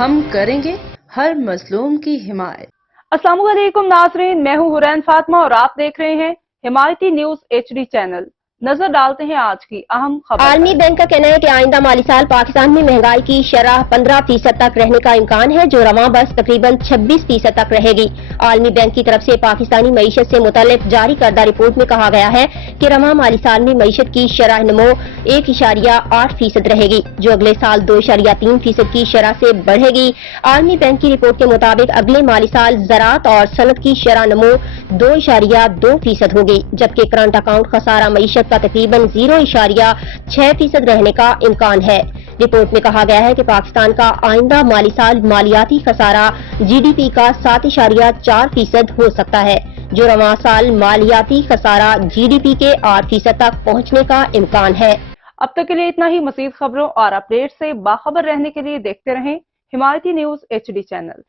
ہم کریں گے ہر مظلوم کی حمایت۔ السلام علیکم ناظرین، میں ہوں حورین فاطمہ اور آپ دیکھ رہے ہیں حمایتی نیوز HD چینل۔ نظر ڈالتے ہیں آج کی اہم خبر۔ عالمی بینک کا کہنا ہے کہ آئندہ مالی سال پاکستان میں مہنگائی کی شرح 15% تک رہنے کا امکان ہے، جو رواں برس تقریباً 26% تک رہے گی۔ عالمی بینک کی طرف سے پاکستانی معیشت سے متعلق جاری کردہ رپورٹ میں کہا گیا ہے کہ رواں مالی سال میں معیشت کی شرح نمو 1.8% رہے گی، جو اگلے سال 2.3% کی شرح سے بڑھے گی۔ عالمی بینک کی رپورٹ کے مطابق اگلے مالی سال زراعت اور صنعت کی شرح نمو 2.2% ہوگی، جبکہ کرنٹ اکاؤنٹ خسارہ معیشت کا تقریباً 0.6% رہنے کا امکان ہے۔ رپورٹ میں کہا گیا ہے کہ پاکستان کا آئندہ مالی سال مالیاتی خسارہ GDP کا 7.4% ہو سکتا ہے، جو رواں سال مالیاتی خسارہ GDP کے 8% تک پہنچنے کا امکان ہے۔ اب تک کے لیے اتنا ہی۔ مزید خبروں اور اپڈیٹ سے باخبر رہنے کے لیے دیکھتے رہیں حمایتی نیوز HD چینل۔